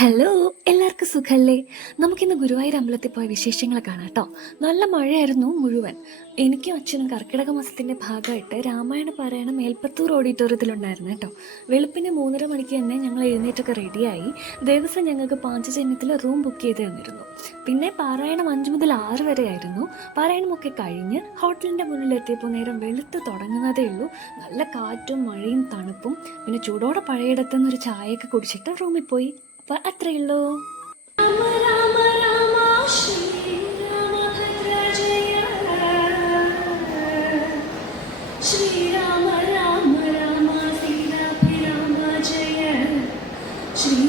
Hello എല്ലാവർക്കും സുഖല്ലേ? നമുക്കിന്ന് ഗുരുവായൂർ അമ്പലത്തിൽ പോയ വിശേഷങ്ങൾ കാണാം കേട്ടോ നല്ല മഴയായിരുന്നു മുഴുവൻ. എനിക്കും അച്ഛനും കർക്കിടക മാസത്തിന്റെ ഭാഗമായിട്ട് രാമായണ പാരായണം മേൽപ്പത്തൂർ ഓഡിറ്റോറിയത്തിലുണ്ടായിരുന്നു കേട്ടോ. വെളുപ്പിന് മൂന്നര മണിക്ക് തന്നെ ഞങ്ങൾ എഴുന്നേറ്റൊക്കെ റെഡിയായി ദേവസ്വം ഞങ്ങൾക്ക് പാഞ്ചജന്യത്തിൽ റൂം ബുക്ക് ചെയ്ത് തന്നിരുന്നു. പിന്നെ പാരായണം അഞ്ച് മുതൽ ആറ് വരെ ആയിരുന്നു. പാരായണമൊക്കെ കഴിഞ്ഞ് ഹോട്ടലിന്റെ മുന്നിലെത്തിയപ്പോൾ നേരം വെളുത്ത് തുടങ്ങുന്നതേ ഉള്ളൂ. നല്ല കാറ്റും മഴയും തണുപ്പും. പിന്നെ ചൂടോടെ പഴയയിടത്തുനിന്ന് ഒരു ചായയൊക്കെ കുടിച്ചിട്ട് റൂമിൽ പോയി. അപ്പം അത്രയേ ഉള്ളൂ ശ്രീരാമ രാമ രാമ സീതാഭിരാമ ജയ ശ്രീ